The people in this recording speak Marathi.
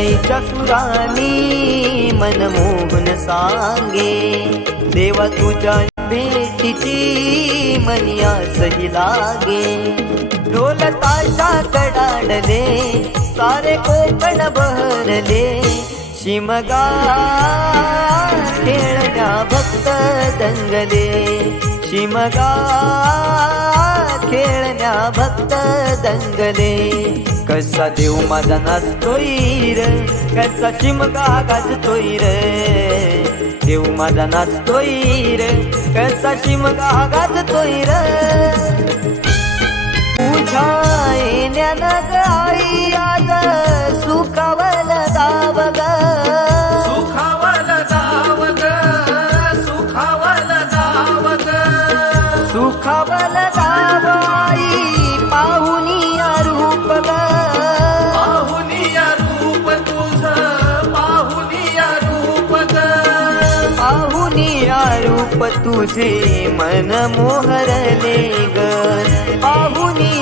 शरणाईच्या सुरानी मनमोहन सांगे, देवा तुझ्या भेटीची मनी आसही लागे. ढोल ताशा कडाडले सारे कोकण बहरले, शिमगा खेळण्या भक्त दंगले, शिमगा खेळण्या भक्त दंगले. कसा देव माझा नाचतोय र, कसा शिमगा गाजतोय र, देव माझा नाचतोय र, कसा शिमगा गाजतोय र. तुझ्या येण्यानं ग आई आज सुखावल दाव ग, सुखावल दाव ग, सुखावल दाव ग, सुखावल दाव आई पाहुनिया रूप ग, पाहुनिया रूप तुझं, पाहुनिया रूप ग, पाहुनिया रूप तुझे मन मोहरले ग, पाहुनिया